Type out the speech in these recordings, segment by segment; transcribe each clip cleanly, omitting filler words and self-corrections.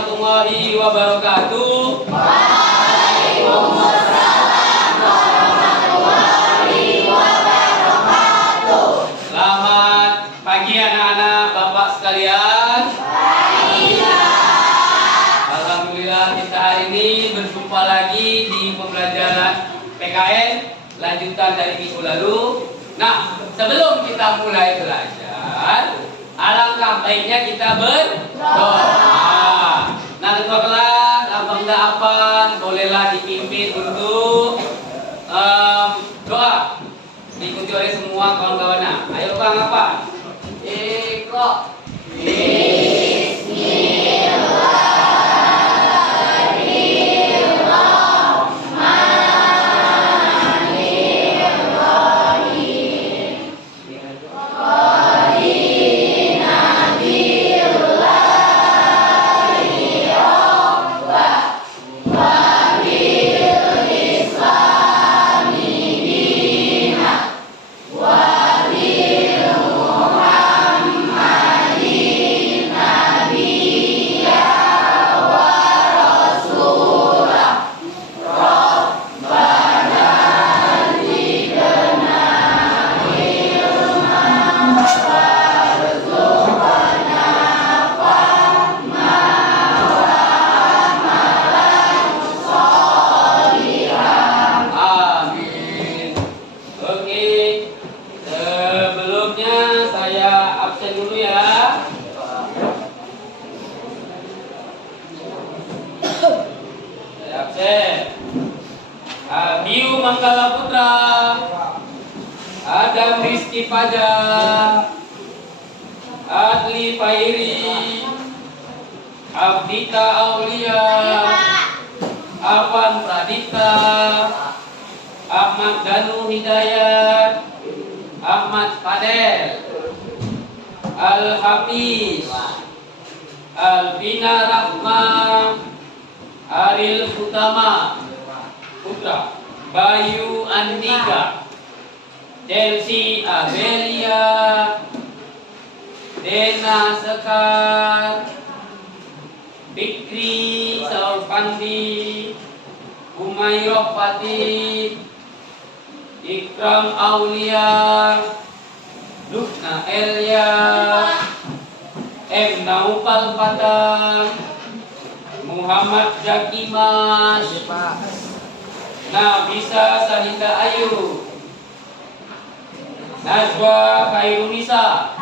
warahmatullahi wabarakatuh. Waalaikumsalam warahmatullahi wabarakatuh. Selamat pagi anak-anak Bapak sekalian. Alhamdulillah kita hari ini berjumpa lagi di pembelajaran PKN lanjutan dari minggu lalu. Nah, sebelum kita mulai belajar, alangkah baiknya kita berdoa. Nah, ketua kelas, abang Daapan, bolehlah dipimpin untuk doa, diikuti oleh semua kawan-kawannya. Ayo bang, apa? Iqra. Biu Manggala Putra, Adam Rizky Fajar, Adli Fairi, Abdita Aulia, Afan Pradita, Ahmad Danu Hidayat, Ahmad Fadel, Al-Hafiz, Alvina Rahma, Aril Utama Putra, Bayu Andika, Chelsea Amelia, Dena Sekar, Fikri Saurpandi, Umayroh Fatih, Ikram Aulia, Lukna Elia, M. Naufal Fatah, Muhammad Jakimas, Nabisa Sahida Ayu, Najwa Khairunisa,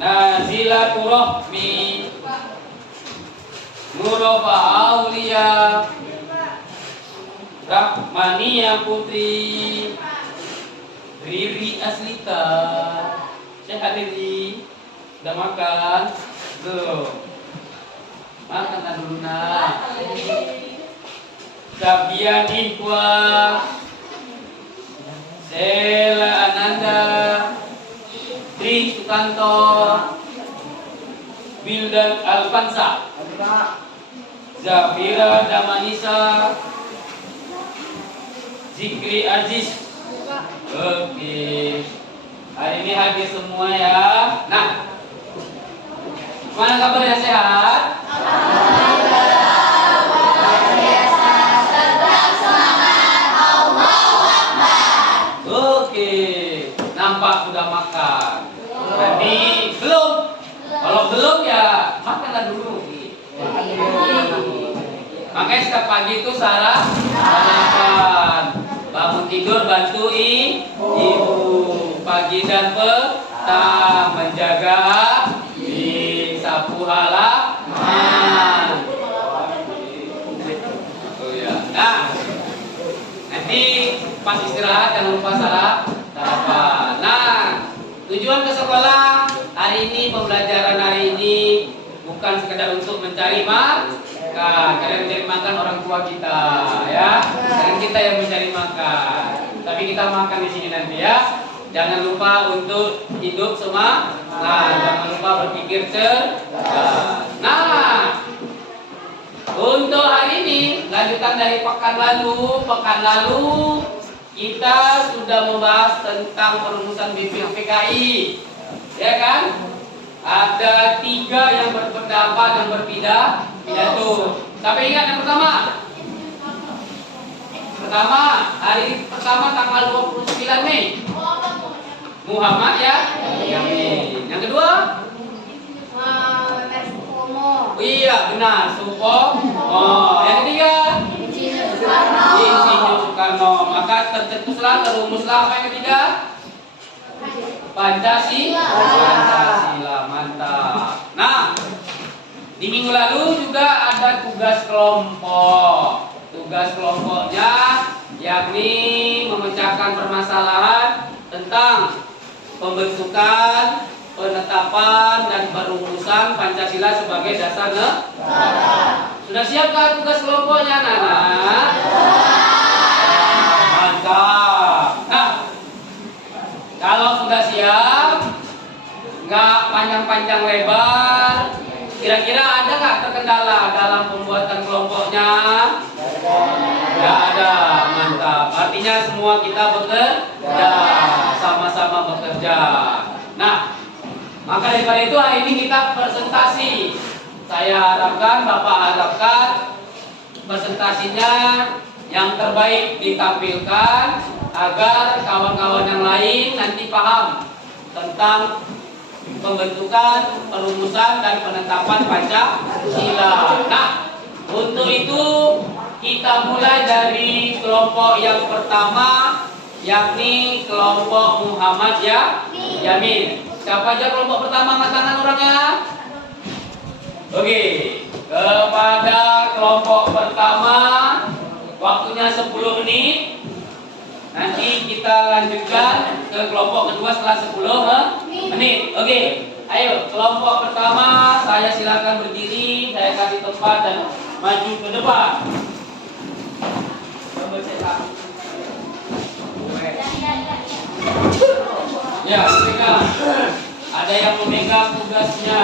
Nazila Turahmi, Nurofa Aulia, Rahmania Putri, Riri Aslika. Sehat Riri? Udah makan? Belum? Makan dulu nak. Sabian Ihwa, Sela Ananda, Tri Sukanto, Wildan Alfansa, Zafira Damanisa, Zikri Aziz. Oke, hari ini hadir semua ya. Nah, mana kabarnya, sehat? Nampak sudah makan. Berarti belum. Kalau belum ya makanlah dulu. Makanya setiap pagi itu sarapan. Bangun tidur bantu ibu. Pagi dan petang menjaga sapu halaman. Oh ya. Nah, nanti pas istirahat jangan lupa sarapan. Nah, tujuan ke sekolah hari ini, pembelajaran hari ini bukan sekedar untuk mencari makan. Kalian mencari makan orang tua kita, ya. Dan kita yang mencari makan. Tapi kita makan di sini nanti ya. Jangan lupa untuk hidup semangat. Jangan lupa berpikir cerdas. Nah, untuk hari ini lanjutan dari pekan lalu kita sudah membahas tentang perumusan BPPKI, ya kan? Ada 3 yang berpendapat dan pidato. Sampai ingat yang pertama. Hari pertama tanggal 29 Mei. Muhammad ya. Yamin. Yang kedua? Iya benar, Supomo. Yang ketiga? Insinyur Soekarno. Maka tercetuslah, terumuslah apa yang ketiga? Pancasila. Mantap. Nah, di minggu lalu juga ada tugas kelompok. Tugas kelompoknya yakni memecahkan permasalahan tentang pembentukan, penetapan, dan perumusan Pancasila sebagai dasar negara. Sudah siapkah tugas kelompoknya, anak-anak? Mantap. Nah, kalau sudah siap, nggak panjang-panjang lebar, kira-kira ada nggak terkendala dalam pembuatan kelompoknya? Nggak ada, mantap. Artinya semua kita bekerja, sama-sama bekerja. Nah, maka daripada itu hari ini kita presentasi. Saya harapkan, Bapak harapkan presentasinya yang terbaik ditampilkan agar kawan-kawan yang lain nanti paham tentang pembentukan, perumusan, dan penetapan Pancasila. Nah, untuk itu kita mulai dari kelompok yang pertama, yakni kelompok Muhammad Yamin. Siapa aja kelompok pertama, angkat tangan orangnya? Oke, kepada kelompok pertama waktunya 10 menit. Nanti kita lanjutkan ke kelompok kedua setelah 10 menit. Oke, ayo kelompok pertama, saya silakan berdiri, saya kasih tempat dan maju ke depan. Ya, pegang. Ada yang memegang tugasnya.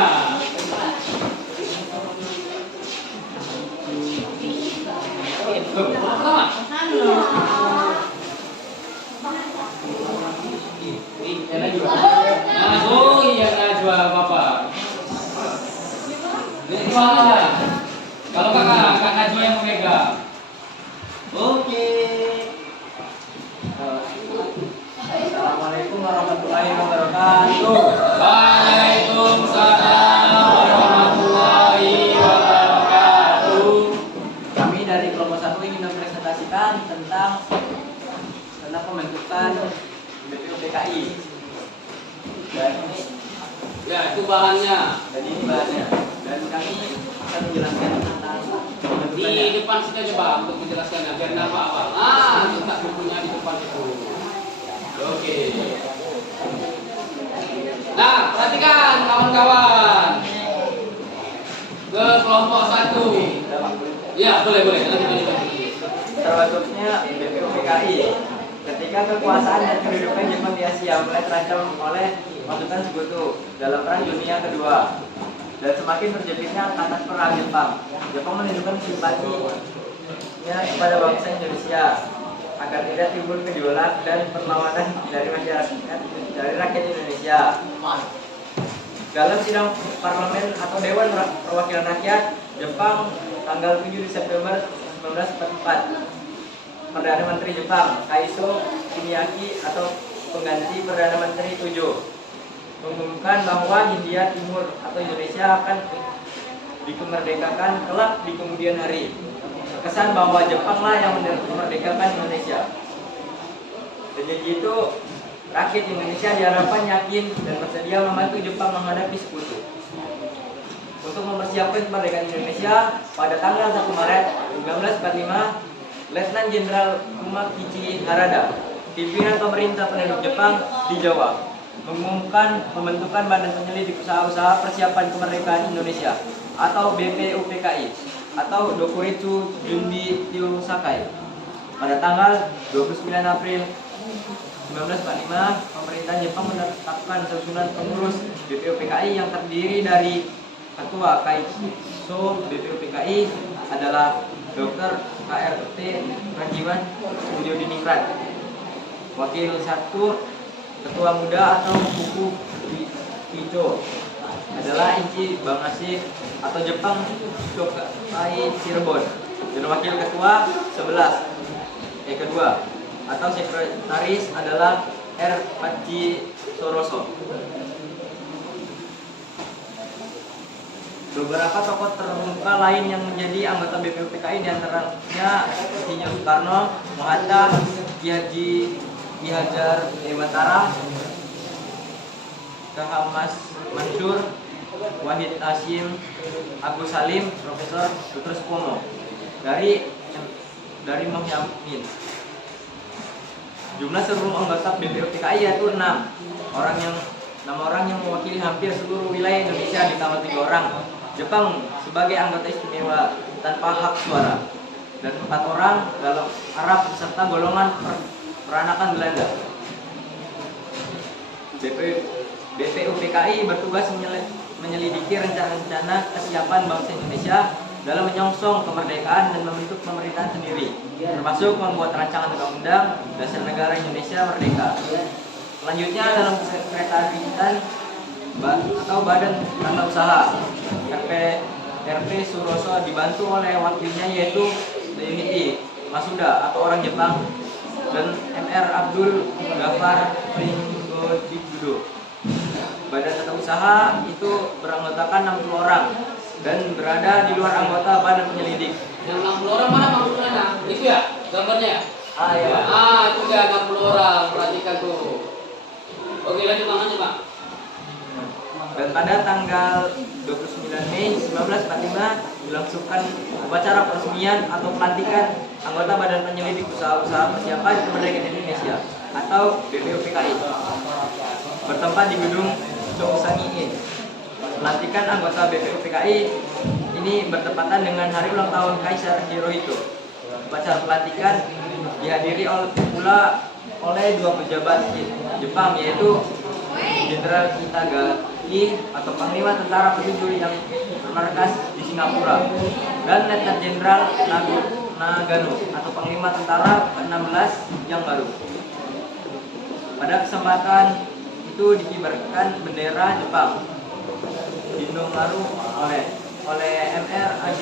Oh iya, Najwa Bapak. Lihat aja. Kalau Kak Najwa yang memegang. Oke. Assalamualaikum warahmatullahi wabarakatuh. Waalaikumsalam warahmatullahi wabarakatuh. Kami dari kelompok 1 ingin mempresentasikan tentang pembentukan BPUPKI. Dan Ya, itu bahannya. ini bahannya. Dan kami akan menjelaskan tentang Di pembentukannya. depan situ aja Pak untuk menjelaskannya biar nama apa. Ah, kita bukunya di depan itu. Oke. Nah, perhatikan kawan-kawan. Ke kelompok 1. Ya, boleh. Terbentuknya BPUPKI ketika kekuasaan dan kedudukan Jepang di Asia mulai terancam oleh pasukan Sekutu dalam Perang Dunia Kedua dan semakin terjepitnya atas perang Jepang. Jepang menunjukkan simpatinya kepada bangsa Indonesia agar tidak timbul gejolak dan perlawanan dari rakyat Indonesia. Dalam sidang parlemen atau Dewan Perwakilan Rakyat Jepang tanggal 7 September 1944, Perdana Menteri Jepang Kaiso Shiniaki atau pengganti Perdana Menteri 7 mengumumkan bahwa Hindia Timur atau Indonesia akan dikemerdekakan kelak di kemudian hari. Kesan bahwa Jepanglah yang memerdekakan Indonesia. Dan itu rakyat Indonesia diharapkan yakin dan bersedia membantu Jepang menghadapi Sekutu. Untuk mempersiapkan kemerdekaan Indonesia pada tanggal 1 Maret 1945, Letnan Jenderal Umakichi Harada, pimpinan pemerintah penduduk Jepang di Jawa, mengumumkan pembentukan Badan Penyelidik Usaha-usaha Persiapan Kemerdekaan Indonesia atau BPUPKI atau Dokuritsu Junbi Kyūsakai. Pada tanggal 29 April 1945, pemerintah Jepang menetapkan susunan pengurus BPUPKI yang terdiri dari Ketua Kaiso BPUPKI adalah Dr. KRT Rajiwan Sudiodiningrat, Wakil 1 Ketua Muda atau Kuku Ijo adalah Inci Bangasih atau Jepang Shokai Cirebon. Dan wakil ketua 11 kedua atau sekretaris adalah R. Paci Soroso. Beberapa tokoh terkemuka lain yang menjadi anggota BPUPKI diantaranya Insinyur Soekarno, Muhammad, Ki Hajar Dewantara, Kahamas Mansur, Wahid Hasyim, Agus Salim, Profesor Dr. Supomo. Dari Mohyamin. Jumlah seluruh anggota BPUPKI yaitu 6 orang yang mewakili hampir seluruh wilayah Indonesia, ditambah 3 orang Jepang sebagai anggota istimewa tanpa hak suara, dan 4 orang dalam Arab serta golongan peranakan Belanda. BPUPKI bertugas menyelidiki rencana-rencana kesiapan bangsa Indonesia dalam menyongsong kemerdekaan dan membentuk pemerintahan sendiri, termasuk membuat rancangan undang-undang dasar negara Indonesia merdeka. Selanjutnya dalam sekretariatan atau badan tata usaha RP Suroso dibantu oleh wakilnya yaitu Yunichi Masuda atau orang Jepang dan MR Abdul Ghaffar Pringgodigdo. Badan tata usaha itu beranggotakan 60 orang dan berada di luar anggota badan penyelidik. Yang 60 orang mana maksudnya? Itu ya gambarnya? Iya. Itu dia 60 orang, perhatikan tuh. Oke, lanjut makanya Pak. Dan pada tanggal 29 Mei 1945 dilangsungkan upacara peresmian atau pelantikan anggota Badan Penyelidik Usaha-Usaha Persiapan Kemerdekaan Indonesia atau BPUPKI bertempat di gedung Chongsangi. Pelantikan anggota BPUPKI ini bertepatan dengan hari ulang tahun Kaisar Hirohito. Upacara pelantikan dihadiri pula oleh 2 pejabat Jepang yaitu Jenderal Kitagaki atau Panglima Tentara Petinju yang bermarkas di Singapura dan Letnan Jenderal Nagano atau Panglima Tentara ke-16 yang baru. Pada kesempatan itu dikibarkan bendera Jepang Dinomaru oleh MR AG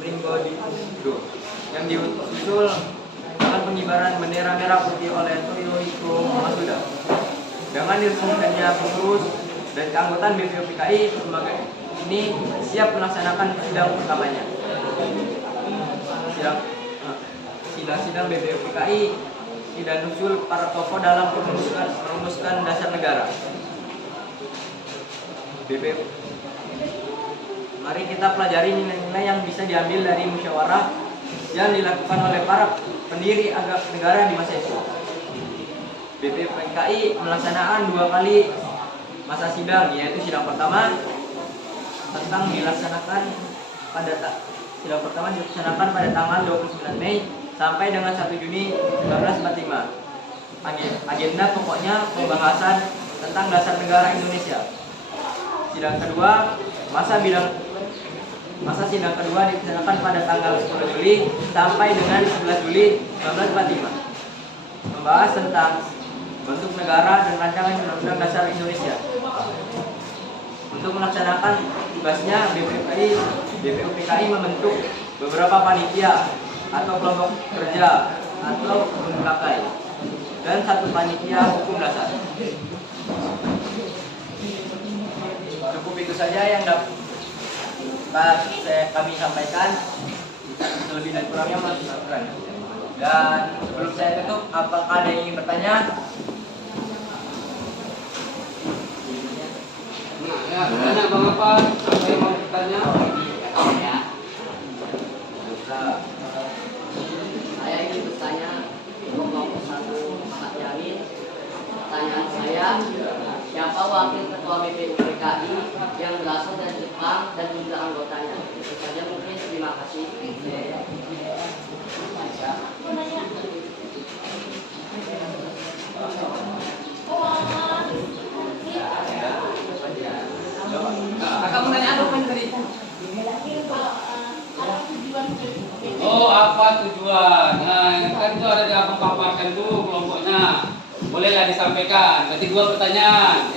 Pringgodigdo yang disusul dengan pengibaran bendera merah putih oleh Toyohiko Masuda. Dengan diresmikannya pengurus dan keanggotaan BPUPKI, lembaga ini siap melaksanakan sidang pertamanya. Sidang BPUPKI tidak nusul para tokoh dalam merumuskan dasar negara. Mari kita pelajari nilai-nilai yang bisa diambil dari musyawarah yang dilakukan oleh para pendiri negara di masa itu. BPUPKI melaksanakan 2 kali masa sidang, yaitu sidang pertama dilaksanakan pada tanggal 29 Mei sampai dengan 1 Juni 1945. Agenda pokoknya pembahasan tentang dasar negara Indonesia. Sidang kedua, masa sidang kedua dilaksanakan pada tanggal 10 Juli sampai dengan 11 Juli 1945. Membahas tentang bentuk negara dan rancangan undang-undang dasar Indonesia. Untuk melaksanakan tugasnya, BPUPKI membentuk beberapa panitia atau kelompok kerja atau Bungkakai dan 1 panitia hukum dasar. Cukup itu saja yang dapat kami sampaikan. Lebih dan kurangnya masih aturan. Dan sebelum saya tutup, apakah ada yang ingin bertanya? Ya, tanya Bang apa? Apa yang mau bertanya? Ya. Saya ingin bertanya kelompok 1 Ahmad Yamin. Pertanyaan saya, siapa wakil ketua BPUPKI yang berasal dari Jepang dan jumlah anggotanya? Itu saja mungkin. Terima kasih. Kakak mau nanya apa tadi? Oh, apa tujuan? Nah, kan itu ada di abang paparkan dulu kelompoknya. Bolehlah disampaikan. Berarti 2 pertanyaan.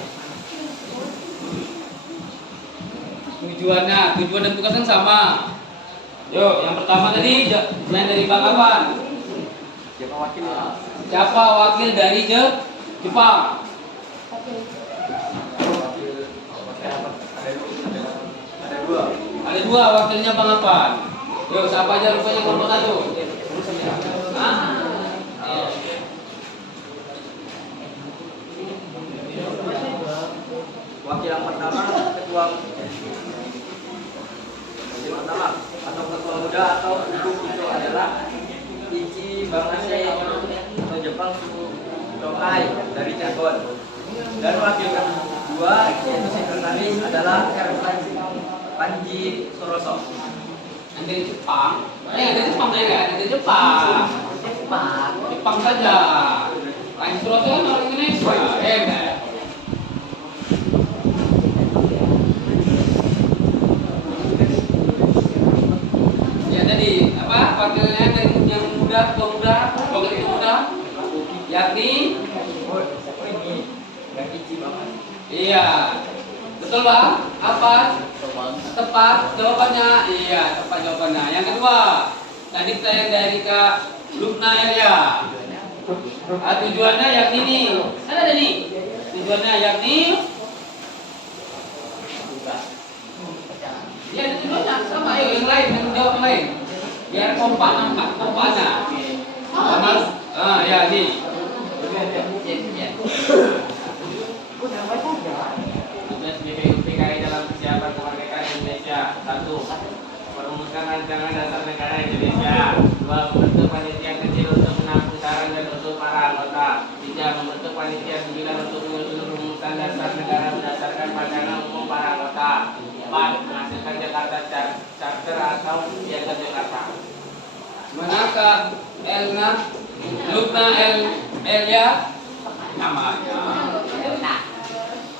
tujuan dan tugasnya sama. Yuk, yang pertama tadi yang dari Bang Awan. Siapa wakilnya? Siapa wakil dari Jepang? Ada dua. Ada dua wakilnya Bang Awan. Yuk, siapa aja rupanya kelompok 1? Wakil yang pertama ketua atau ketua muda atau ibu itu adalah Ichi Bangase atau Jepang suku Tokai dari Cirebon. Dan wakil kedua yaitu sekretaris adalah Panji Soroso. Yang dari Jepang? Dari Jepang saya nggak? Dari Jepang. Jepang saja. Panji Suroso kan orang Indonesia. Enggak. Ya tadi apa? Wakilnya dari yang muda, wakil itu muda, yakni Oh ini yang Ichi Bangase. iya. Betul Bang? Apa? Tepat jawabannya. Iya, tepat jawabannya. Yang kedua, tadi saya dari Kak Lukna Elia. Tujuannya yakni nih. Ada nih. Tujuannya yakni ya ada tujuannya sama. Ayo yang lain, yang jawab yang lain. Biar kompak nampak kompaknya. Ya nih. Tugas BPUPKI dalam persiapan kemerdekaan Indonesia. 1. Merumuskan rancangan dasar negara Indonesia. 2. Membentuk panitia kecil untuk menampung saran dan usul para anggota. 3. Membentuk panitia 9 untuk menyusun rumusan dasar negara berdasarkan pandangan umum para anggota. 4. Menghasilkan Jakarta Charter atau Piagam Jakarta. Mana Kak Lukna Elia namanya?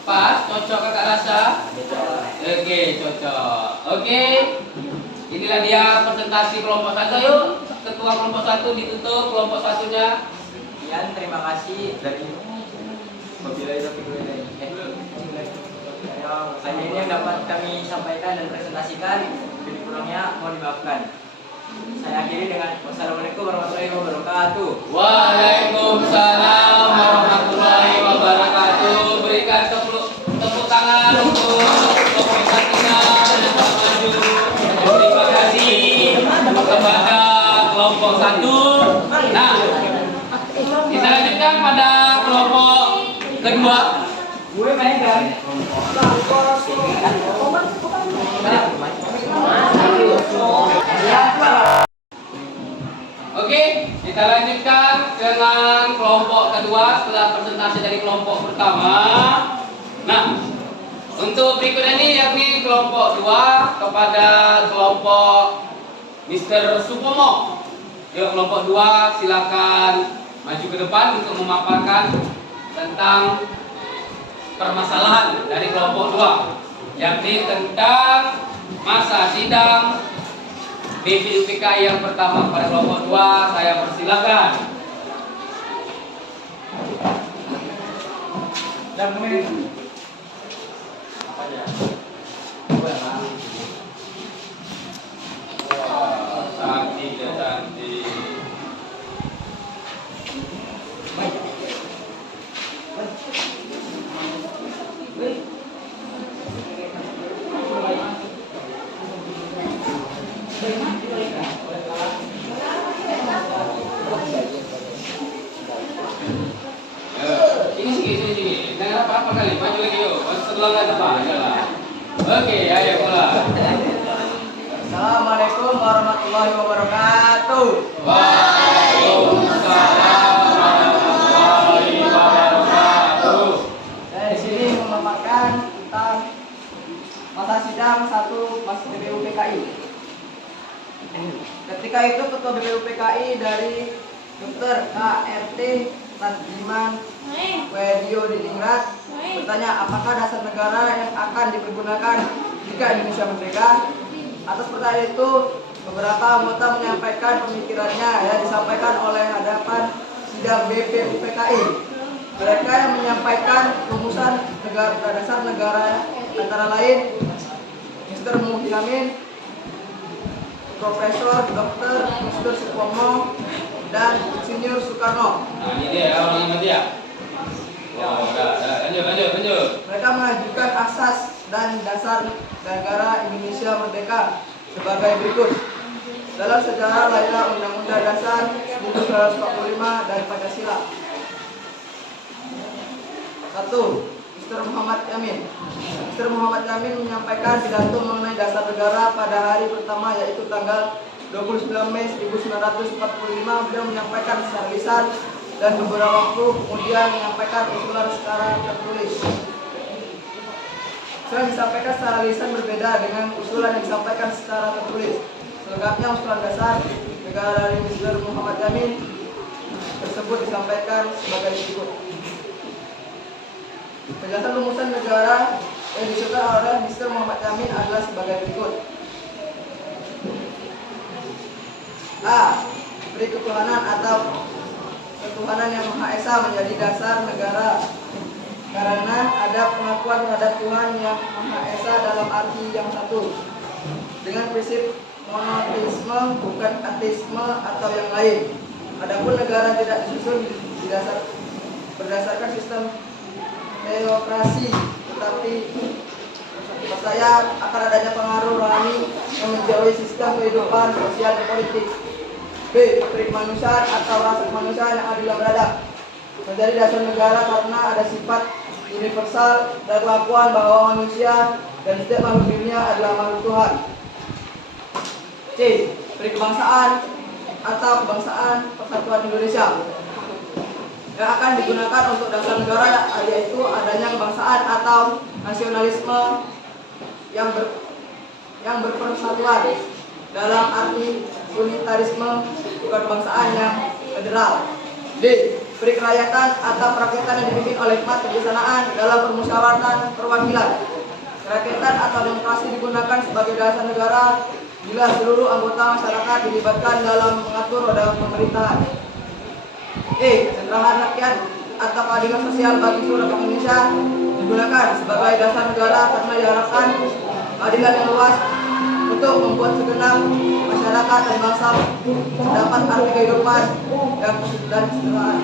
Pas, cocok kakak rasa? Oke, cocok. Oke. Inilah dia presentasi kelompok 1. Yuk, ketua kelompok 1 ditutup, kelompok 1-nya. Sekian, terima kasih dari Wabillahi taufiq wal hidayah. Hanya ini yang dapat kami sampaikan dan presentasikan. Lebih kurangnya mohon dimaafkan. Saya akhiri dengan wassalamualaikum warahmatullahi wabarakatuh. Waalaikumsalam warahmatullahi wabarakatuh. Berikan tepuk tangan untuk kelompok 1-nya yang telah maju. Terima kasih kepada kelompok 1. Nah, kita lanjutkan pada kelompok kedua. Gue main kan? Oke, kita lanjutkan dengan kelompok kedua setelah presentasi dari kelompok pertama. Nah, untuk berikutnya ini yakni kelompok 2 kepada kelompok Mr. Supomo. Yuk, kelompok 2 silakan maju ke depan untuk memaparkan tentang permasalahan dari kelompok 2, yakni tentang masa sidang BPUPKI yang pertama pada kelompok 2. Saya persilakan. Dan kemudian Cantik ya cantik. Sini. Jangan apa-apa kali. Maju lagi yuk. Sebelah ke depan. Oke, ayo mulai. Assalamualaikum warahmatullahi wabarakatuh. Waalaikumsalam warahmatullahi wabarakatuh. Saya di sini memaparkan tentang masa sidang 1 Mas BPUPKI. Ketika itu ketua BPUPKI dari Dr. KRT Tanjiman Wedio Diningrat bertanya apakah dasar negara yang akan dipergunakan jika Indonesia merdeka. Atas pertanyaan itu beberapa anggota menyampaikan pemikirannya yang disampaikan oleh hadapan sidang BPUPKI. Mereka yang menyampaikan rumusan dasar negara antara lain Mr. Muhyiddin, Profesor Dr. Mr. Supomo, dan Insinyur Soekarno. Nah, ini dia ya, orang ingat dia. Oh, udah, lanjut. Mereka mengajukan asas dan dasar negara Indonesia merdeka sebagai berikut. Dalam sejarah lahirnya Undang-Undang Dasar 1945 dan Pancasila. 1. Mr. Muhammad Yamin. Mr. Muhammad Yamin menyampaikan pidato mengenai dasar negara pada hari pertama, yaitu tanggal 29 Mei 1945. Beliau menyampaikan secara lisan dan beberapa waktu kemudian menyampaikan usulan secara tertulis. Usulan disampaikan secara lisan berbeda dengan usulan yang disampaikan secara tertulis. Selengkapnya usulan dasar negara dari Mr. Muhammad Yamin tersebut disampaikan sebagai berikut. Penjelasan rumusan negara yang disusun oleh Mr. Muhammad Yamin adalah sebagai berikut. A. Beri ketuhanan atau ketuhanan yang Maha Esa menjadi dasar negara karena ada pengakuan terhadap Tuhan yang Maha Esa dalam arti yang satu dengan prinsip monoteisme bukan ateisme atau yang lain. Adapun negara tidak disusun berdasarkan sistem teokrasi, tetapi percaya akan adanya pengaruh rohani yang menjauhi sistem kehidupan sosial dan politik. B. Kemanusiaan atau rasa kemanusiaan yang adil dan beradab menjadi dasar negara karena ada sifat universal dan kelakuan bahwa manusia dan setiap makhluk dunia adalah makhluk Tuhan. C. Kebangsaan atau kebangsaan persatuan Indonesia yang akan digunakan untuk dasar negara, yaitu adanya kebangsaan atau nasionalisme yang berpersatuan dalam arti unitarisme, bukan kebangsaan yang federal. D. Kerakyatan atau perakyatan yang dipimpin oleh hikmat kebijaksanaan dalam permusyawaratan perwakilan. Kerakyatan atau demokrasi digunakan sebagai dasar negara bila seluruh anggota masyarakat dilibatkan dalam mengatur roda pemerintahan. E. Kesejahteraan rakyat atau keadilan sosial bagi seluruh rakyat Indonesia digunakan sebagai dasar negara karena diharapkan keadilan yang luas untuk membuat segenap masyarakat dan bangsa mendapat arti kehidupan dan kesejahteraan.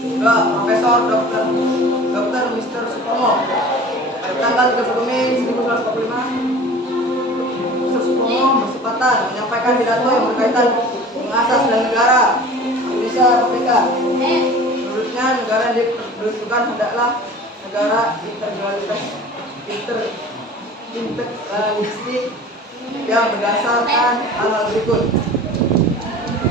2. Profesor Dr. Mr. Supomo. Pada tanggal 31 Mei 1945, Mr. Supomo bersempatan menyampaikan pidato yang berkaitan dengan asas dan negara Indonesia merdeka. Menurutnya, negara yang diperlukan hendaklah negara integralistik yang berdasarkan hal-hal berikut.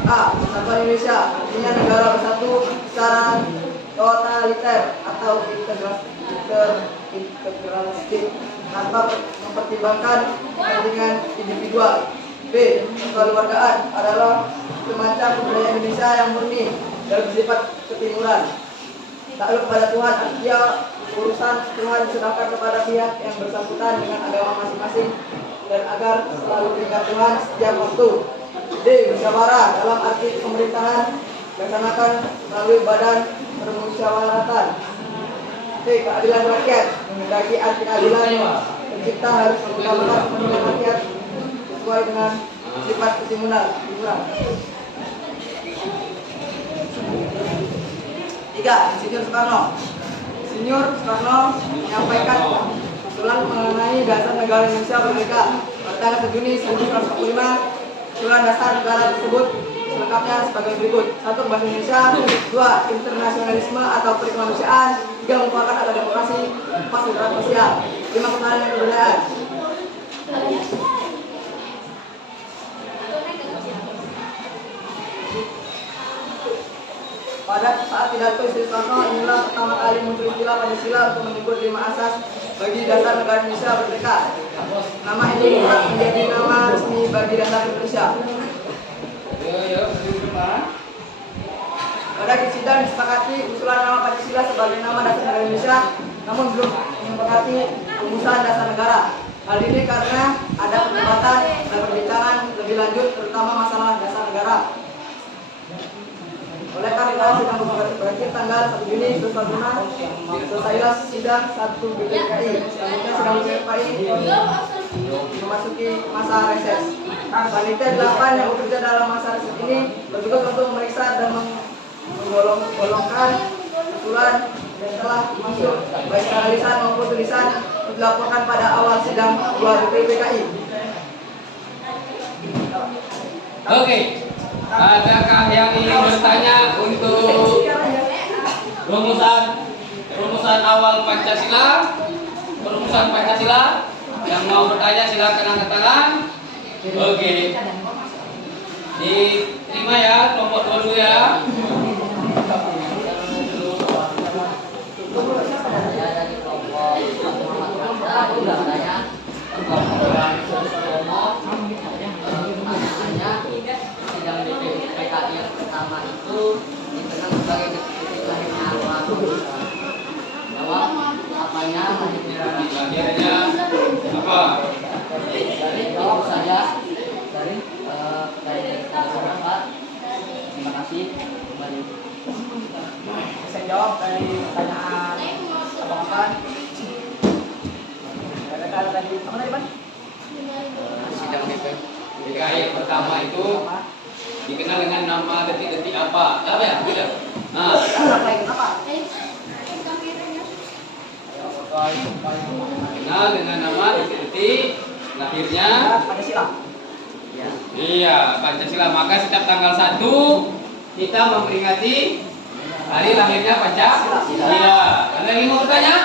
A. Persatuan Indonesia, artinya negara bersatu secara totaliter atau integralistik tanpa mempertimbangkan kepentingan individual. B. Kekeluargaan adalah semacam budaya Indonesia yang murni dan bersifat ketimuran. Takluk kepada Tuhan artinya urusan Tuhan diserahkan kepada pihak yang bersangkutan dengan agama masing-masing dan agar selalu diingat Tuhan setiap waktu. D. Musyawarah dalam arti pemerintahan dilaksanakan melalui badan permusyawaratan. C. Keadilan rakyat menghendaki arti keadilan pencipta harus mengutamakan kepentingan rakyat sesuai dengan sifat ketimuran. 3. Insinyur Soekarno. Insinyur Soekarno menyampaikan usulan mengenai dasar negara Indonesia merdeka pada tanggal 1 Juni 1945. Usulan dasar negara tersebut selengkapnya sebagai berikut. 1. Bahasa Indonesia. 2. Internasionalisme atau perikemanusiaan. 3. Merupakan ada demokrasi. 4. Keadilan sosial. 5. Ketahanan dan kebudayaan. Pada saat pidato Insinyur Soekarno, inilah pertama kali muncul istilah Pancasila untuk menyebut 5 asas bagi dasar negara Indonesia merdeka. Nama ini menjadi nama resmi bagi dasar Indonesia. Pada sidang disepakati usulan nama Pancasila sebagai nama dasar negara Indonesia, namun belum menyepakati rumusan dasar negara. Hal ini karena ada perdebatan dan perbincangan lebih lanjut terutama masalah dasar negara. Oleh karena sidang berakhir tanggal 1 Juni 2005, selesailah sidang 1 BPKI. Selanjutnya sidang BPKI memasuki masa reses. Panitia 8 yang bekerja dalam masa reses ini bertugas untuk memeriksa dan menggolongkan usulan yang telah masuk baik secara lisan maupun tulisan untuk dilaporkan pada awal sidang 2 BPKI. Oke, adakah yang ingin bertanya untuk rumusan awal Pancasila? Rumusan Pancasila? Yang mau bertanya silakan angkat tangan. Oke. Diterima ya, kelompok 2 dulu ya. Saya dari kelompok Muhammad Hamzah juga bertanya tentang program Romo. Pertanyaannya, sidang BPKI yang pertama itu dikenal sebagai detik lahirnya Al-Quran. Jawab apanya? Akhirnya apa? Dari itu saja dari masyarakat. Terima kasih kembali. Saya jawab dari pertanyaan abang-abang. Ada tadi apa tadi, Pak? Sidang BPKI yang pertama itu dikenal dengan nama detik-detik apa? Apa ya? Udah. Nah, Kenapa? dikenal dengan nama detik-detik lahirnya Pancasila. Ya. Iya, Pancasila. Maka setiap tanggal 1 kita memperingati hari lahirnya Pancasila. Iya. Ada yang mau bertanya?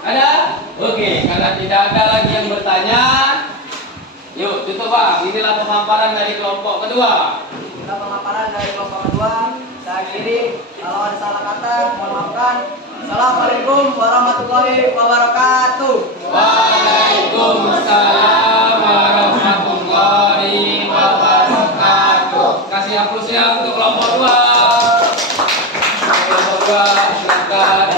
Ada? Oke, kalau tidak ada lagi yang bertanya, yuk tutup Pak. Inilah pemaparan dari kelompok kedua. Kita pemaparan dari kelompok kedua. Saya akhiri, kalau ada salah kata mohon maafkan. Assalamualaikum warahmatullahi wabarakatuh. Waalaikumsalam warahmatullahi wabarakatuh. Kasih aplausnya untuk kelompok 2. Kelompok 2 silakan.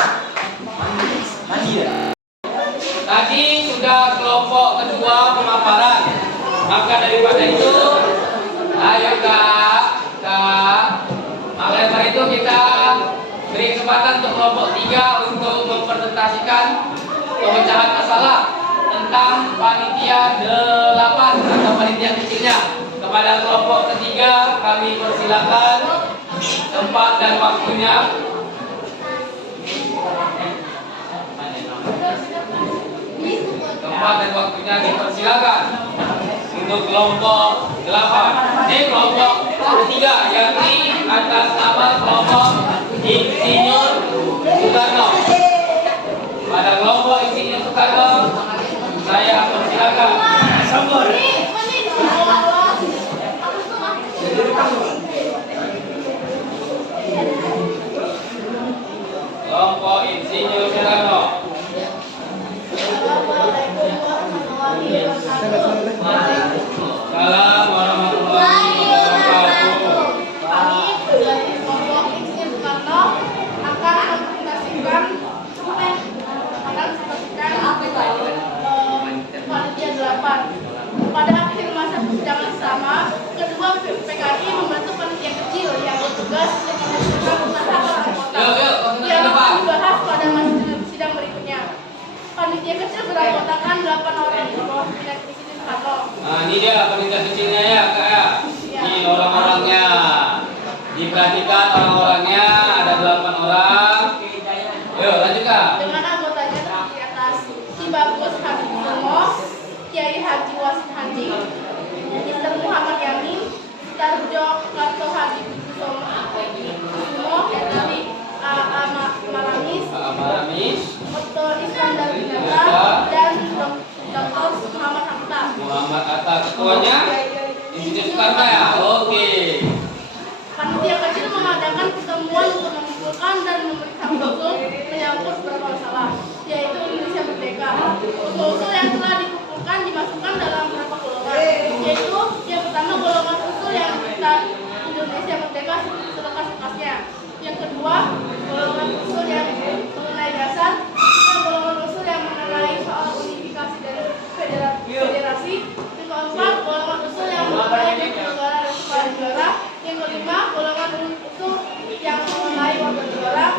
Tadi sudah kelompok kedua pemaparan. Maka daripada itu, ayo kak. Maka daripada itu kita beri kesempatan untuk kelompok 3 untuk mempresentasikan pemecahan masalah tentang panitia 8 atau panitia kecilnya. Kepada kelompok ketiga kami persilakan tempat dan waktunya. Tempat dan waktunya dipersilakan untuk kelompok 8. Kelompok 3 yakni atas nama kelompok Insinyur Soekarno. Pada kelompok Insinyur Soekarno saya persilakan. Kelompok Insinyur Soekarno. Salam warahmatullahi wabarakatuh. Kami dari kelompok Insinyur Soekarno akan mempresentasikan panitia 8. Pada akhir masa persidangan sama, kedua PKI membentuk panitia kecil yang bertugas menyelesaikan usaha anggota yang akan dibahas pada masa sidang berikutnya. Panitia kecil beranggotakan 8 orang di bawah pimpinan Insinyur Soekarno. Nah, ini dia panitia kecilnya ya, Kak ya. Ini orang-orangnya. Diperhatikan orang-orangnya ada 8 orang. Yuk, lanjut Kak. Dengan anggotanya terdiri atas Si Bagus Habib Kusumo, Kiai Haji Wasin Haji, Mr. Muhammad Yamin, Tarjo Karto Habib Kusumo, dari A.A. Malamis, Otto Iskandar Binata, dan Dr. Muhammad Hatta. Muhammad Atta ketuanya Insinyur Soekarno ya. Oke. Panitia kecil mengadakan pertemuan untuk mengumpulkan dan memeriksa usul menyangkut beberapa masalah, yaitu Indonesia Merdeka. Usul-usul yang telah dikumpulkan dimasukkan dalam beberapa golongan, yaitu yang pertama golongan usul yang tentang Indonesia Merdeka selekas-lekasnya. Yang kedua, golongan usul yang mengenai dasar, dan golongan usul yang mengenai soal unifikasi dari federasi. Yang keempat, golongan usul yang mengenai negara dan kepala negara. Yang kelima, golongan usul yang mengenai warga negara.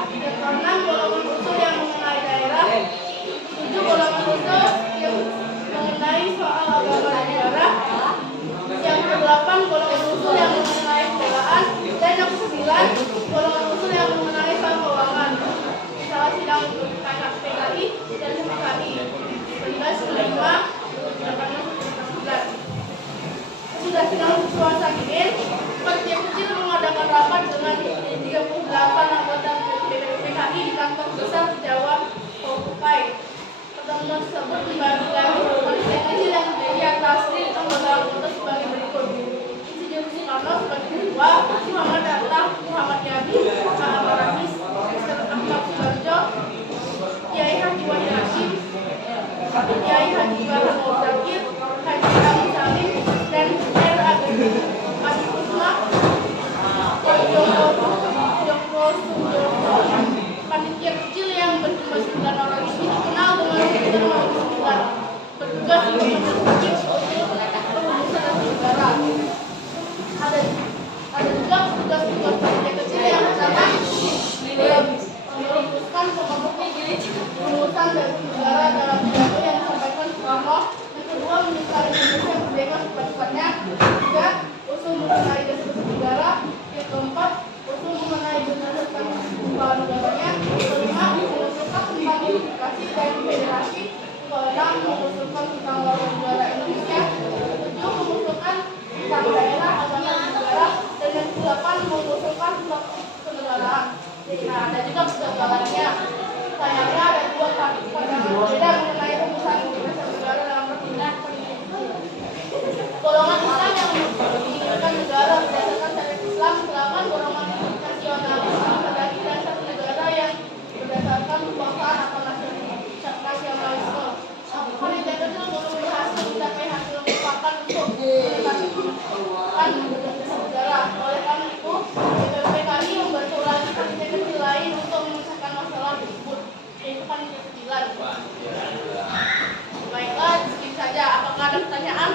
besar Jawa Pokupai. Pertemuan tersebut dibagi lagi panitia kecil yang terdiri atas anggota anggota sebagai berikut: Insinyur Soekarno sebagai ketua, Muhammad Hatta, Muhammad Yani, Muhammad Ramis, Mr. Ahmad Sudarjo, Kiai Haji Wahid Hashim, Kiai Haji Bahar Zakir, Haji Amin Salim, dan R. Adi Kusma, Joko Sujono. Panitia kecil yang berjumlah 9 orang ini dikenal dengan sebutan Majelis 9, bertugas untuk menyelidiki perumusan negara. Ada juga tugas-tugas panitia kecil yang pertama merumuskan perumusan dari negara dalam pidato yang disampaikan Soekarno. Yang kedua, menyukai Indonesia merdeka secepatnya. Ketiga, usul mengenai dasar negara. Yang keempat, usul mengenai berdasarkan kepala negaranya. Kelima, mengusulkan tentang unifikasi dan federasi. Keenam, mengusulkan tentang warga negara Indonesia. Ketujuh, mengusulkan tentang daerah otonom negara. Dan yang kedelapan, mengusulkan tentang kenegaraan. Nah, ada juga kegagalannya. Sayangnya ada dua pandangan berbeda mengenai rumusan berdasar negara dalam pertimbangan panitia kecil. Golongan Islam yang menginginkan negara berdasarkan syariat Islam, sedangkan golongan nasionalis menghendaki dasar negara yang berdasarkan kebangsaan atau nasionalisme. Panitia kecil belum berhasil mencapai hasil mufakat untuk menetapkan dasar negara. Oleh karena itu, BPPKI membantu lagi panitia kecil lain untuk menyelesaikan masalah tersebut, yaitu panitia kecilan. Baiklah, segitu saja. Apakah ada pertanyaan?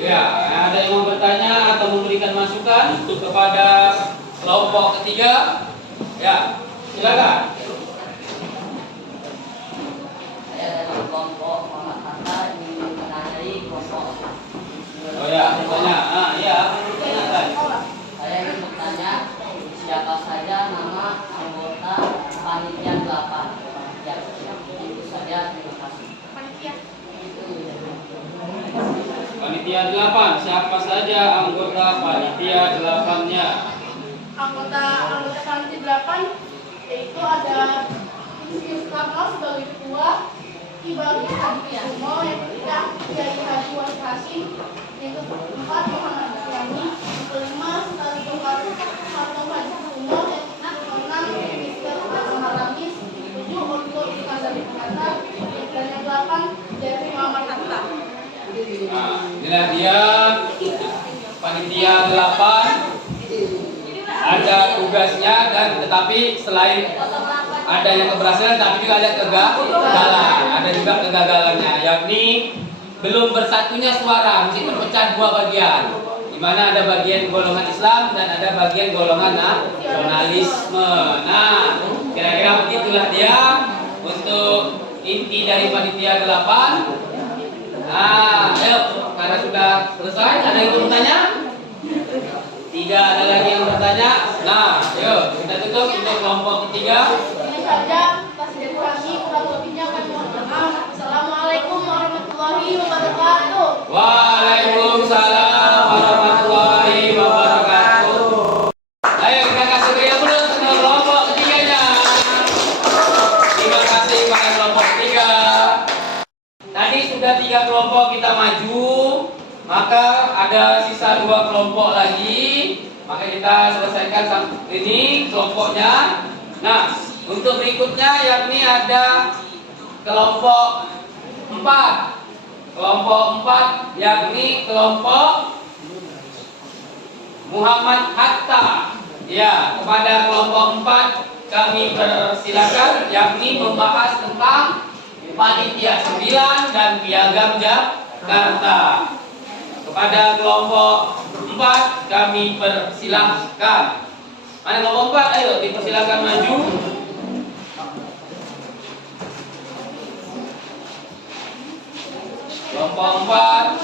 Ya, ada yang mau bertanya atau memberikan masukan kepada kelompok ketiga? Ya, silakan. Saya dari kelompok Muhammad Hatta ingin menanyai kelompok. Oh ya, bertanya. Ya, pertanyakan. Saya ingin bertanya siapa saja nama anggota panitia 8. Ya, itu saja. Terima kasih. Panitia. Panitia 8, siapa saja anggota panitia 8-nya? Anggota panitia 8 yaitu ada Insinyur Soekarno sebagai ketua, Ki Bagis Hadikusumo, yang ketiga Kiai Haji Wahid Hashim, yang keempat Muhammad Yani, yang kelima Sultan Harto Hadikusumo, yang keenam Mr. Ahmad Ramis, tujuh Ulul Iskandar Hatta, dan yang delapan Devi Muhammad Hatta. Nah, inilah dia panitia 8. Ada tugasnya dan tetapi selain adanya keberhasilan tapi juga ada kegagalan. Ada juga kegagalannya, yakni belum bersatunya suara, mesti terpecah dua bagian. Di mana ada bagian golongan Islam dan ada bagian golongan nasionalisme. Nah, kira-kira begitulah dia untuk inti dari panitia 8. Nah, ayo, karena sudah selesai, ada yang mau bertanya? Tidak ada lagi yang bertanya. Nah, yuk kita tutup untuk kelompok ketiga. Ini saja presiden kami, kurang lebihnya kami mohon maaf. Assalamualaikum warahmatullahi wabarakatuh. Waalaikumsalam warahmatullahi wabarakatuh. Ayo kita kasih beri aplaus untuk kelompok ketiganya. Terima kasih pada kelompok ketiga. Tadi sudah 3 kelompok kita maju, maka ada sisa 2 kelompok lagi. Maka kita selesaikan ini kelompoknya. Nah, untuk berikutnya yakni ada kelompok 4. Kelompok 4 yakni kelompok Muhammad Hatta. Ya, kepada kelompok 4 kami persilakan yakni membahas tentang panitia 9 dan piagam Jakarta. Kepada kelompok 4 kami persilahkan. Mana kelompok 4? Ayo dipersilakan maju. Kelompok 4.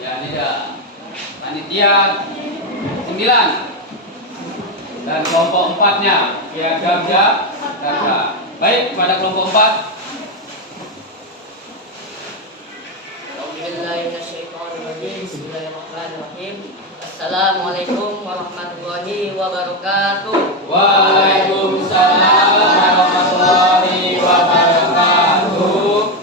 Ya, ini dah. Panitia 9. Dan kelompok 4-nya piagam Jakarta. Baik, pada kelompok 4. Bismillahirrahmanirrahim. Bismillahirrahmanirrahim. Assalamualaikum warahmatullahi wabarakatuh. Waalaikumsalam warahmatullahi wabarakatuh.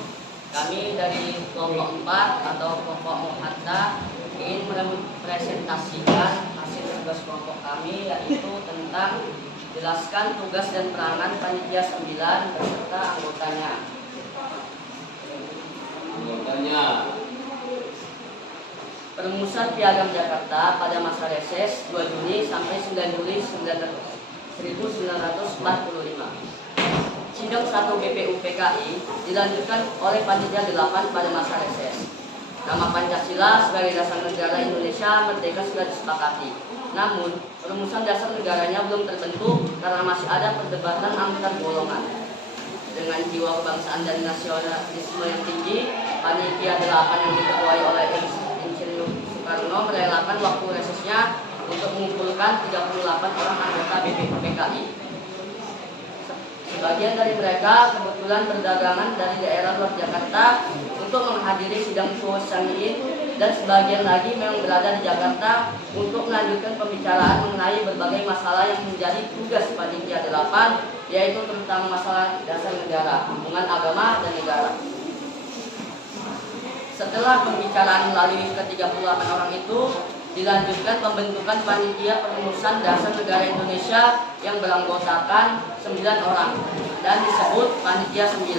Kami dari kelompok 4 atau kelompok Muhatta ingin mempresentasikan hasil tugas kelompok kami, yaitu tentang jelaskan tugas dan peranan panitia 9 beserta anggotanya. Perumusan Piagam Jakarta pada masa reses 2 Juni sampai 9 Juli 1945. Sidang 1 BPU PKI dilanjutkan oleh panitia 8 pada masa reses. Nama Pancasila sebagai dasar negara Indonesia merdeka sudah disepakati. Namun, perumusan dasar negaranya belum terbentuk karena masih ada perdebatan antar golongan. Dengan jiwa kebangsaan dan nasionalisme yang tinggi, panitia 8 yang diketuai oleh Insinyur Soekarno merelakan waktu resesnya untuk mengumpulkan 38 orang anggota BPU PKI. Sebagian dari mereka kebetulan berdagangan dari daerah luar Jakarta untuk menghadiri sidang Syamiin, dan sebagian lagi memang berada di Jakarta untuk melanjutkan pembicaraan mengenai berbagai masalah yang menjadi tugas panitia 8, yaitu tentang masalah dasar negara, hubungan agama dan negara. Setelah pembicaraan melalui ke-38 orang itu, dilanjutkan pembentukan panitia perumusan dasar negara Indonesia yang beranggotakan 9 orang dan disebut panitia 9.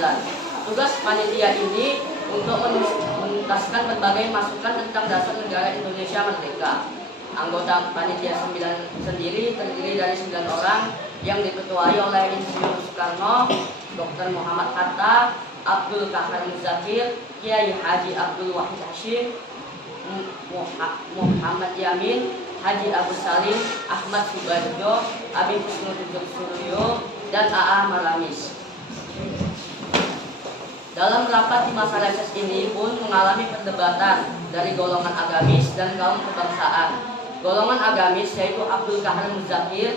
Tugas panitia ini untuk menuntaskan berbagai masukan tentang dasar negara Indonesia merdeka. Anggota panitia 9 sendiri terdiri dari 9 orang yang diketuai oleh Insinyur Soekarno, Dr. Muhammad Hatta, Abdul Kahar Muzakir, Kiai Haji Abdul Wahid Hashim, Muhammad Yamin, Haji Agus Salim, Ahmad Subarjo, Habib Husnul Suryo, dan A.A. Maramis. Dalam rapat di masa reses ini pun mengalami perdebatan dari golongan agamis dan kaum kebangsaan. Golongan agamis yaitu Abdul Kahar Muzakir,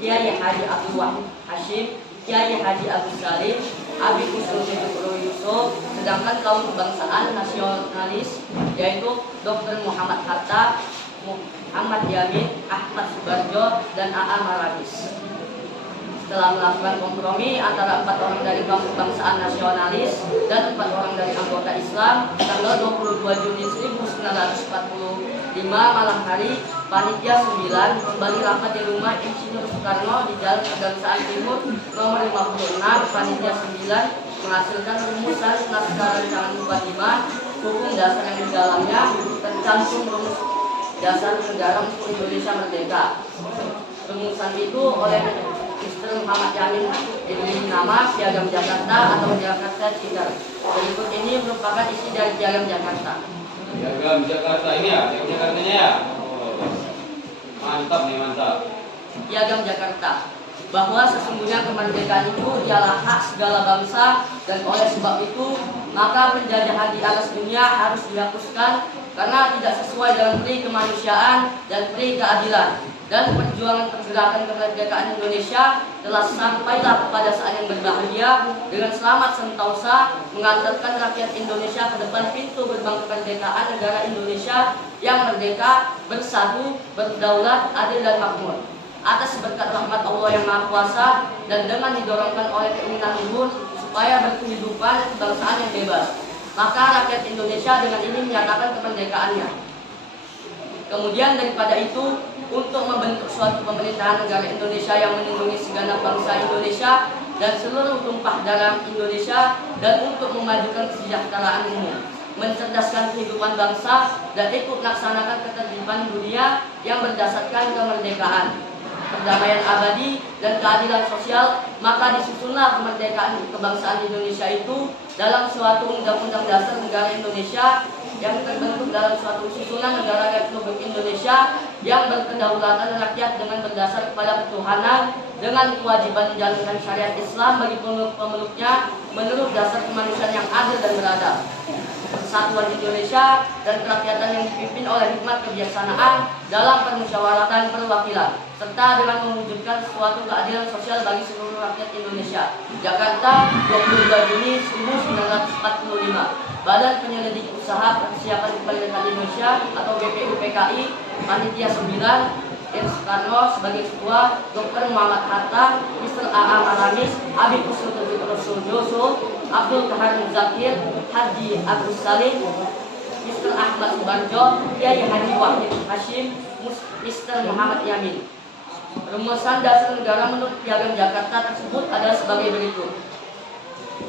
Kiai Haji Abdul Wahid Hashim, Kiai Haji Agus Salim, Habib Husnul Yusuf, sedangkan kaum kebangsaan nasionalis yaitu Dr. Muhammad Hatta, Muhammad Yamin, Ahmad Subarjo, dan A.A. Maramis. Setelah melakukan kompromi antara 4 orang dari kaum kebangsaan nasionalis dan 4 orang dari anggota Islam, tanggal 22 Juni 1945 malam hari, panitia 9 kembali rapat di rumah Insinyur Soekarno di Jalan Pegangsaan Timur nomor 56. Panitia 9 menghasilkan rumusan naskah rancangan mukadimah hukum dasar yang di dalamnya tercantum rumus dasar negara untuk Indonesia merdeka. Rumusan itu oleh Mr. Muhammad Yamin diberi nama Piagam Jakarta atau Jakarta Charter. Berikut ini merupakan isi dari Piagam Jakarta. Piagam Jakarta ini ya, Piagam Jakartanya ya. Oh, mantap nih, mantap. Piagam Jakarta, bahwa sesungguhnya kemerdekaan itu ialah hak segala bangsa, dan oleh sebab itu maka penjajahan di atas dunia harus dihapuskan karena tidak sesuai dengan pri kemanusiaan dan pri keadilan. Dan perjuangan pergerakan kemerdekaan Indonesia telah sampailah kepada saat yang berbahagia dengan selamat sentosa mengantarkan rakyat Indonesia ke depan pintu gerbang kemerdekaan negara Indonesia yang merdeka, bersatu, berdaulat, adil dan makmur. Atas berkat rahmat Allah yang Maha Kuasa dan dengan didorongkan oleh keinginan luhur supaya berkehidupan kebangsaan yang bebas, maka rakyat Indonesia dengan ini menyatakan kemerdekaannya. Kemudian daripada itu, untuk membentuk suatu pemerintahan negara Indonesia yang melindungi segenap bangsa Indonesia dan seluruh tumpah darah Indonesia, dan untuk memajukan kesejahteraan umum, mencerdaskan kehidupan bangsa, dan ikut melaksanakan ketertiban dunia yang berdasarkan kemerdekaan, perdamaian abadi, dan keadilan sosial, maka disusunlah kemerdekaan kebangsaan Indonesia itu dalam suatu undang-undang dasar negara Indonesia yang terbentuk dalam suatu susunan negara Republik Indonesia yang berkedaulatan rakyat dengan berdasar kepada ketuhanan, dengan kewajiban menjalankan syariat Islam bagi pemeluknya menurut dasar kemanusiaan yang adil dan beradab, persatuan Indonesia dan kerakyatan yang dipimpin oleh hikmat kebijaksanaan dalam permusyawaratan perwakilan, serta dengan mewujudkan suatu keadilan sosial bagi seluruh rakyat Indonesia. Jakarta, 22 Juni 1945. Badan Penyelidik Usaha Persiapan Kependudukan Indonesia atau BPUPKI, Panitia 9, Ir Soekarno sebagai Ketua, Dr. Muhammad Hatta, Mr. Aam Aramis, Habib Rasuljoso, Abdul Kahar Muzakir, Haji Agus Salim, Mr. Ahmad Subarjo, Kiai Haji Wahid Hashim, Mr. Muhammad Yamin. Rumusan dasar negara menurut Piagam Jakarta tersebut adalah sebagai berikut.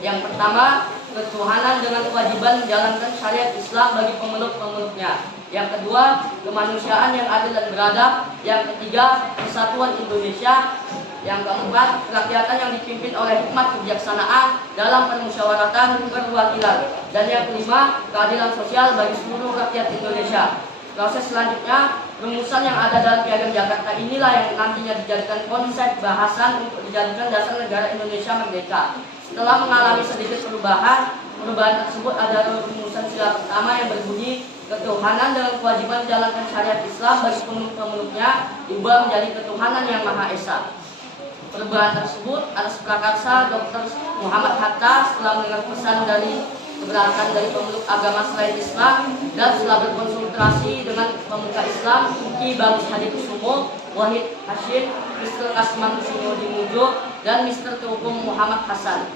Yang pertama, ketuhanan dengan kewajiban menjalankan syariat Islam bagi pemeluk-pemeluknya. Yang kedua, kemanusiaan yang adil dan beradab. Yang ketiga, persatuan Indonesia. Yang keempat, kerakyatan yang dipimpin oleh hikmat kebijaksanaan dalam permusyawaratan perwakilan. Dan yang kelima, keadilan sosial bagi seluruh rakyat Indonesia. Proses selanjutnya, rumusan yang ada dalam Piagam Jakarta inilah yang nantinya dijadikan konsep bahasan untuk dijadikan dasar negara Indonesia merdeka. Setelah mengalami sedikit perubahan tersebut adalah rumusan sila pertama yang berbunyi ketuhanan dengan kewajiban menjalankan syariat Islam bagi pemeluk-pemeluknya diubah menjadi ketuhanan yang Maha Esa. Perubahan tersebut atas prakarsa Dr. Muhammad Hatta setelah mendengar pesan dari keberatan dari pemeluk agama selain Islam dan setelah berkonsultasi dengan pemuka Islam Ki Bagus Hadi Kusumo, Wahid Hashim, Mr. Kasman Kusumo Dimujo, dan Mr. Tuhukum Muhammad Hasan.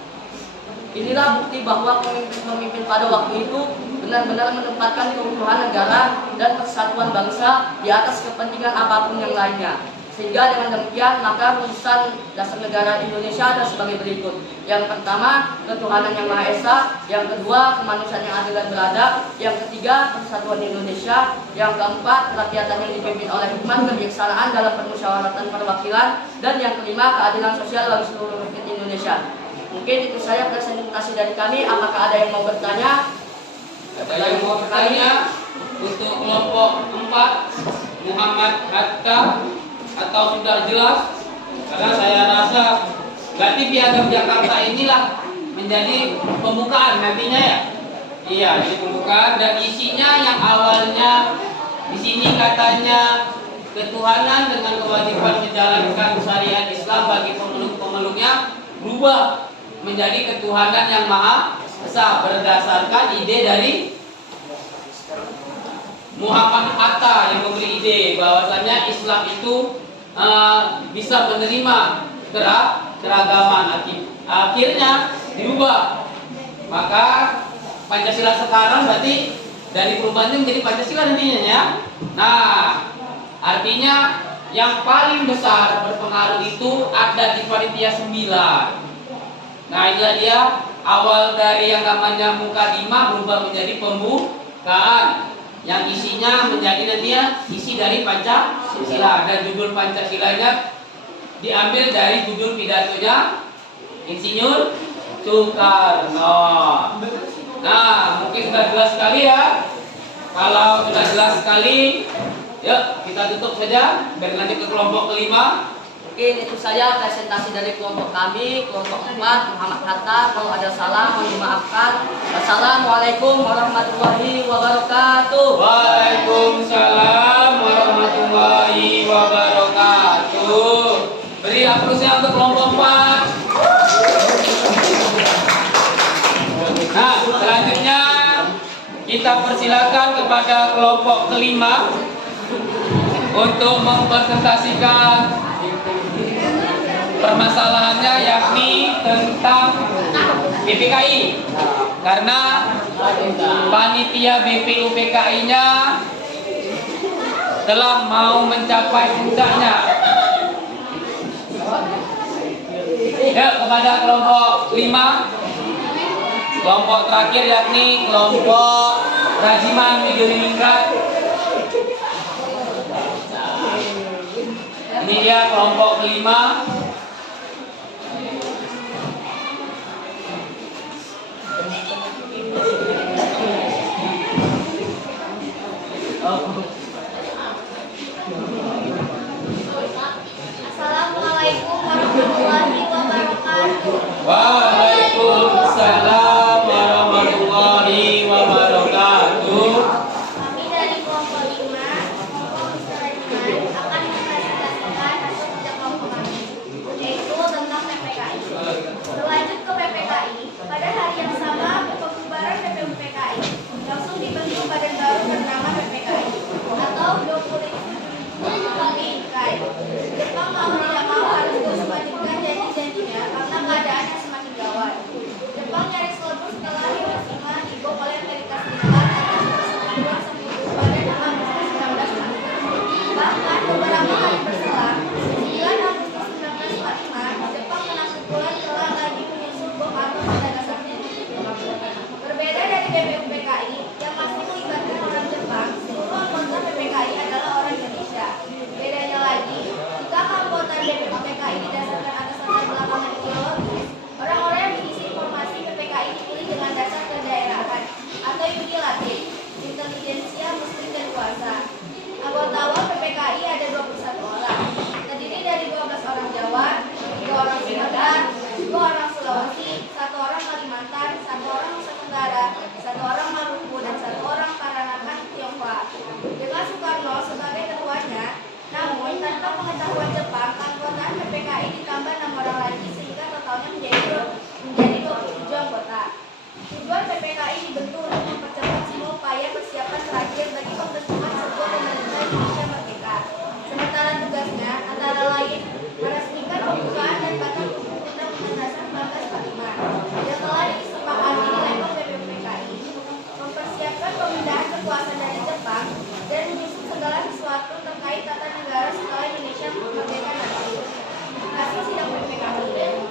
Inilah bukti bahwa pemimpin-pemimpin pada waktu itu benar-benar menempatkan keutuhan negara dan persatuan bangsa di atas kepentingan apapun yang lainnya. Sehingga dengan demikian maka rumusan dasar negara Indonesia adalah sebagai berikut. Yang pertama, ketuhanan yang Maha Esa. Yang kedua, kemanusiaan yang adil dan beradab. Yang ketiga, persatuan Indonesia. Yang keempat, kerakyatan yang dipimpin oleh hikmat kebijaksanaan dalam permusyawaratan perwakilan. Dan yang kelima, keadilan sosial bagi seluruh rakyat Indonesia. Mungkin itu saja presentasi dari kami. Apakah ada yang mau bertanya? Ada yang mau bertanya untuk kelompok 4 Muhammad Hatta atau sudah jelas? Karena saya rasa berarti Piagam Jakarta inilah menjadi pembukaan nantinya ya. Iya, jadi pembukaan dan isinya yang awalnya di sini katanya ketuhanan dengan kewajiban menjalankan syariat Islam bagi pemeluk-pemeluknya berubah menjadi ketuhanan yang Maha Esa berdasarkan ide dari Muhammad Hatta yang memberi ide bahwasanya Islam itu bisa menerima keragaman. Akhirnya diubah. Maka Pancasila sekarang berarti dari perubahan ini menjadi Pancasila nantinya ya. Nah, artinya yang paling besar berpengaruh itu ada di panitia 9. Nah, inilah dia awal dari yang namanya mukadimah berubah menjadi pembukaan yang isinya menjadi nantinya isi dari Pancasila dan judul Pancasilanya diambil dari judul pidatonya Insinyur Soekarno. Nah, mungkin sudah jelas sekali ya. Kalau sudah jelas sekali, yuk kita tutup saja biar lanjut ke kelompok kelima. Mungkin itu saja presentasi dari kelompok kami, kelompok 4 Muhammad Hatta. Kalau ada salah mohon dimaafkan. Wassalamualaikum warahmatullahi wabarakatuh. Waalaikumsalam warahmatullahi wabarakatuh. Beri aplausnya untuk kelompok 4. Nah, selanjutnya kita persilakan kepada kelompok kelima untuk mempresentasikan permasalahannya, yakni tentang BPKI. Karena panitia BPUPKI-nya telah mau mencapai puncaknya. Ya, kepada kelompok 5, kelompok terakhir yakni kelompok Rajiman Widodiningrat. Ini dia kelompok kelima. Assalamualaikum warahmatullahi wabarakatuh. Waalaikumsalam warahmatullahi wabarakatuh. Kami dari kelompok 5, kelompok Mr. Rajiman, akan mempresentasikan hasil kerja kelompok kami, yaitu tentang PPKI. Berlanjut ke PPKI, pada hari yang sama, pembubaran BPUPKI pengetahuan Jepang, keanggotaan PPKI ditambah 6 orang lagi sehingga totalnya menjadi 27 anggota. Tujuan PPKI dibentuk untuk mempercepat semua upaya persiapan terakhir bagi pembentukan sebuah pemerintah Indonesia merdeka. Sementara tugasnya antara lain meresmikan pembukaan dan batas Undang-Undang Dasar 1945 yang telah disepakati di level PPKI, mempersiapkan pemindahan kekuasaan dari Jepang dan menyusun segala sesuatu terkait tata negara setelah Indonesia merdeka nanti. Hasil sidang PPKI,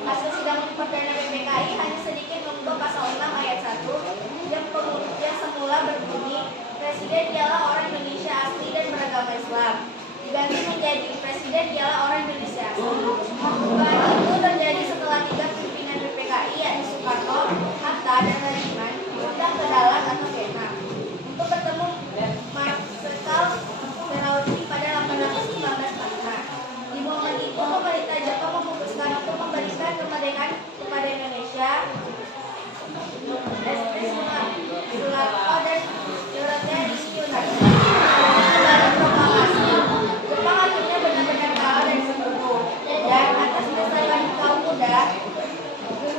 hasil sidang perdana PPKI hanya sedikit mengubah pasal 6 ayat 1 yang semula berbunyi Presiden ialah orang Indonesia asli dan beragama Islam, diganti menjadi Presiden ialah orang Indonesia asli. Perubahan itu terjadi setelah 3 pimpinan PPKI yakni Soekarno, Hatta, dan Hardiman diundang ke Dalan atau Vietnam untuk bertemu Marsekal Merauke pada 8 Agustus 1945. Di momen itu pemerintah Jepang memutuskan untuk memberikan kemerdekaan kepada Indonesia. Sularto dan suratnya diisi Yunani. Dalam proklamasi, Jepang akhirnya benar-benar kalah dan sekutu. Dan atas dasar kaum muda,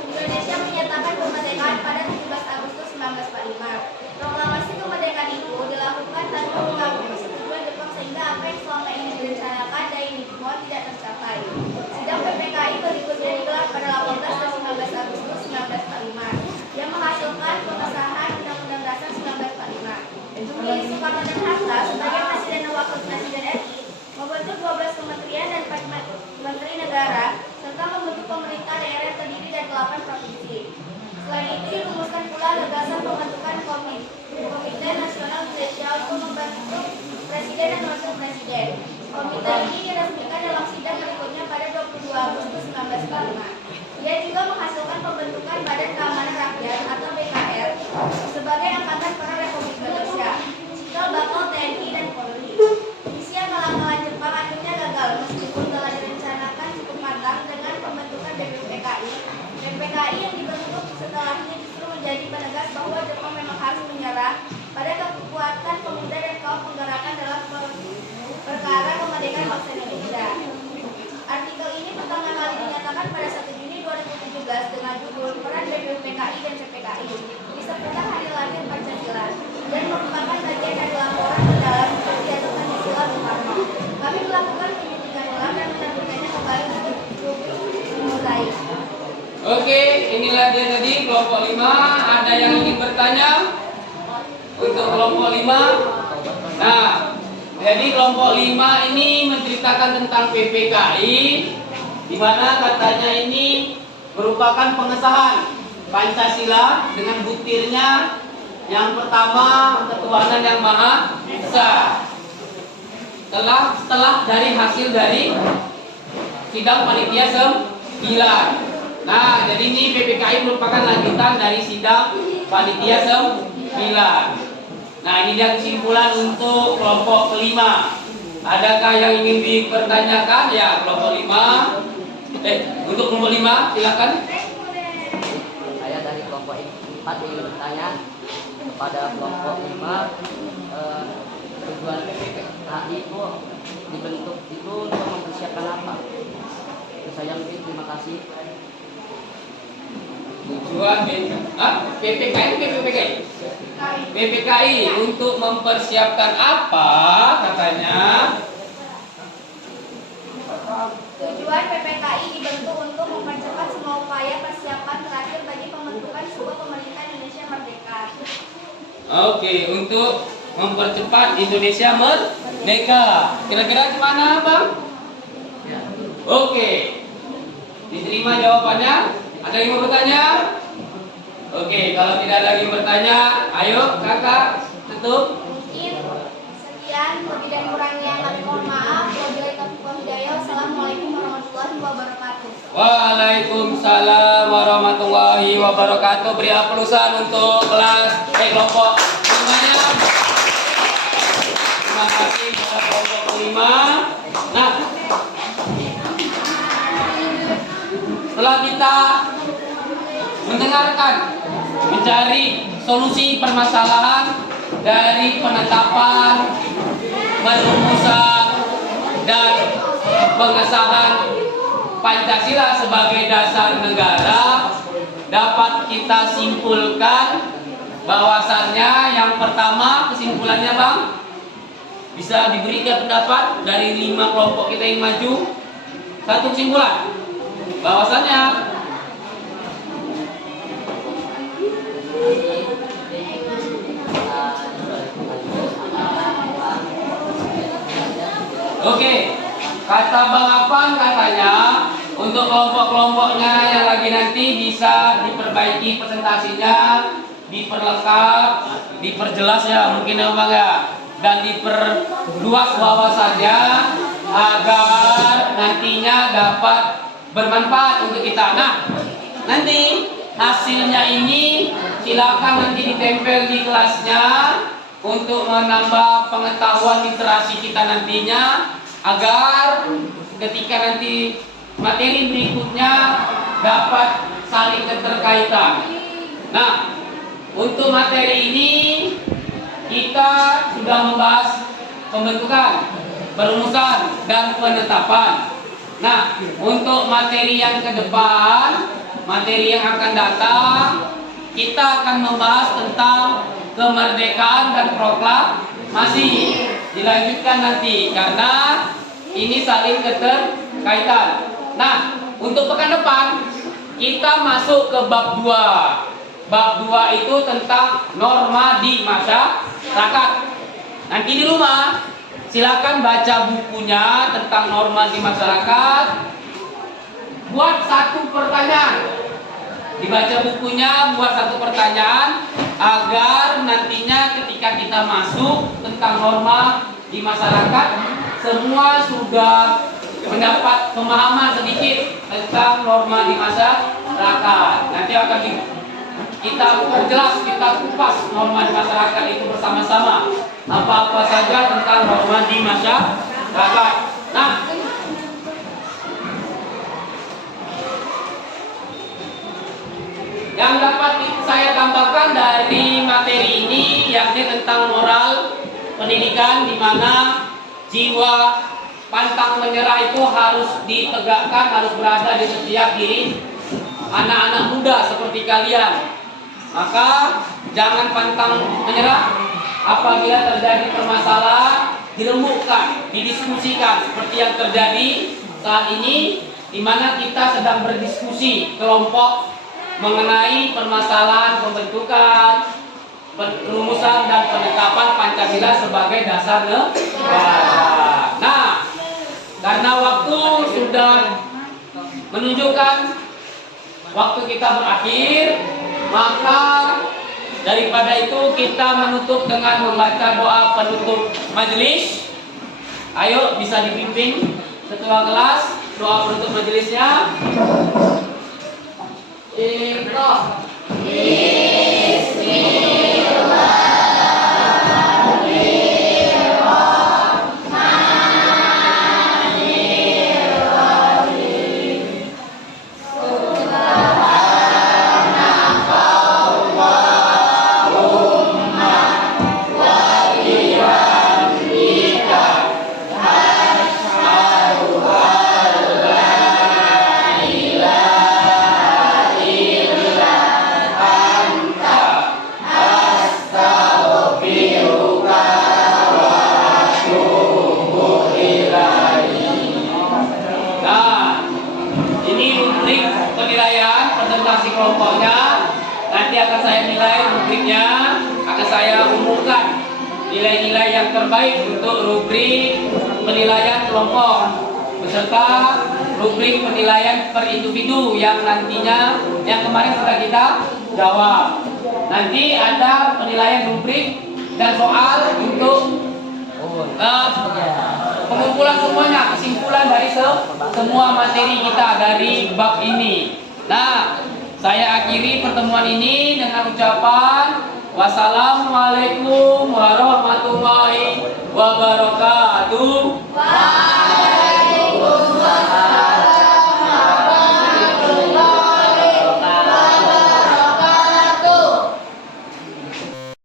Indonesia menyatakan kemerdekaan pada 17 Agustus 1945. Proklamasi kemerdekaan itu dilakukan tanpa mengambil persetujuan Jepang sehingga apa yang selama ini direncanakan dari Nippon tidak tercapai. Sidang PPKI berikutnya digelar pada 18 dan 19 Agustus 1945 yang menghasilkan pengesahan Undang-Undang Dasar 1945. Memilih Soekarno dan Hatta sebagai Presiden dan Wakil Presiden RI, membentuk 12 kementerian dan 4 menteri negara, serta membentuk pemerintah daerah yang terdiri dari 8 provinsi. Selain itu dirumuskan pula gagasan pembentukan Komite Nasional Indonesia untuk membentuk Presiden dan Wakil Presiden. Komite ini diresmikan dalam sidang berikutnya pada 22 Agustus 1945. Ia juga menghasilkan pembentukan Badan Keamanan Rakyat atau BKR sebagai angkatan perang Republik Indonesia, cikal bakal TNI dan Polri. Misi akal-akalan Jepang akhirnya gagal meskipun telah direncanakan cukup matang dengan pembentukan BPPKI. BPPKI yang dibentuk setelahnya justru menjadi penegas bahwa Jepang memang harus menyerah pada kekuatan pemuda dan kaum penggerakan dalam perkara kemerdekaan bangsa Indonesia. Artikel ini pertama kali dinyatakan pada 1 Juni 2017 dengan judul Peran BPPKI dan PPKI di seputar hari lahir Pancasila dan merupakan bagian dari laporan mendalam kegiatan Islam Soekarno. Kami melakukan penyelidikan ulang dan menerbitkannya kembali untuk dimulai. Oke, inilah dia tadi kelompok 5. Ada yang ingin bertanya untuk kelompok 5? Nah, jadi kelompok 5 ini menceritakan tentang PPKI, di mana katanya ini merupakan pengesahan Pancasila dengan butirnya yang pertama ketuhanan yang Maha Esa. Setelah dari hasil dari sidang panitia 9. Nah, jadi ini PPKI merupakan lanjutan dari sidang panitia 9. Nah, ini dia kesimpulan untuk kelompok kelima. Adakah yang ingin dipertanyakan? Ya, kelompok 5. Untuk kelompok 5, silakan. Saya dari kelompok 4 ingin bertanya kepada kelompok 5, tujuan PPKI itu dibentuk itu untuk mempersiapkan apa? Saya mungkin terima kasih. Tujuan PPKI untuk mempersiapkan apa katanya? Tujuan PPKI dibentuk untuk mempercepat semua upaya persiapan terakhir bagi pembentukan sebuah pemerintah Indonesia merdeka. Oke, untuk mempercepat Indonesia merdeka. Kira-kira gimana, Bang? Oke. Diterima jawabannya? Ada yang mau bertanya? Oke, kalau tidak ada lagi bertanya, ayo kakak tutup. Mungkin sekian, lebih dan kurangnya kami mohon maaf. Wabillahi taufiq wal hidayah. Wassalamualaikum warahmatullahi wabarakatuh. Waalaikumsalam warahmatullahi wabarakatuh. Beri aplausan untuk kelompok 5-nya. Terima kasih kepada kelompok 5. Nah, setelah kita mendengarkan, mencari solusi permasalahan dari penetapan, perumusan, dan pengesahan Pancasila sebagai dasar negara, dapat kita simpulkan bahwasannya yang pertama, kesimpulannya Bang, bisa diberikan pendapat dari 5 kelompok kita yang maju. Satu kesimpulan bahwasannya oke, kata Bang Afan katanya untuk kelompok-kelompoknya yang lagi nanti bisa diperbaiki presentasinya, diperlengkap, diperjelas ya mungkin ya Bang ya, dan diperluas wawasannya agar nantinya dapat bermanfaat untuk kita. Nah, nanti hasilnya ini silakan nanti ditempel di kelasnya untuk menambah pengetahuan literasi kita nantinya, agar ketika nanti materi berikutnya dapat saling keterkaitan. Nah, untuk materi ini kita sudah membahas pembentukan, perumusan, dan penetapan. Nah, untuk materi yang ke depan, materi yang akan datang, kita akan membahas tentang kemerdekaan dan proklamasi. Dilanjutkan nanti karena ini saling keterkaitan. Nah, untuk pekan depan kita masuk ke bab 2. Bab 2 itu tentang norma di masyarakat. Nanti di rumah silakan baca bukunya tentang norma di masyarakat. Buat satu pertanyaan. Dibaca bukunya, buat satu pertanyaan agar nantinya ketika kita masuk tentang norma di masyarakat, semua sudah mendapat pemahaman sedikit tentang norma di masyarakat. Nanti akan kita perjelas, kita kupas norma di masyarakat itu bersama-sama. Apa-apa saja tentang norma di masyarakat. Nah, yang dapat saya tambahkan dari materi ini yakni tentang moral pendidikan, di mana jiwa pantang menyerah itu harus ditegakkan, harus berada di setiap diri anak-anak muda seperti kalian. Maka jangan pantang menyerah. Apabila terjadi permasalahan, dirembukkan, didiskusikan seperti yang terjadi saat ini, di mana kita sedang berdiskusi kelompok mengenai permasalahan pembentukan, perumusan dan penetapan Pancasila sebagai dasar negara. Nah, karena waktu sudah menunjukkan waktu kita berakhir, maka daripada itu kita menutup dengan membaca doa penutup majelis. Ayo bisa dipimpin ketua kelas doa penutup majelisnya. Iqra. Kelompoknya nanti akan saya nilai, rubriknya akan saya umumkan nilai-nilai yang terbaik untuk rubrik penilaian kelompok beserta rubrik penilaian per individu yang nantinya yang kemarin sudah kita jawab. Nanti ada penilaian rubrik dan soal untuk pengumpulan semuanya, kesimpulan dari semua materi kita dari bab ini. Nah, saya akhiri pertemuan ini dengan ucapan wassalamualaikum warahmatullahi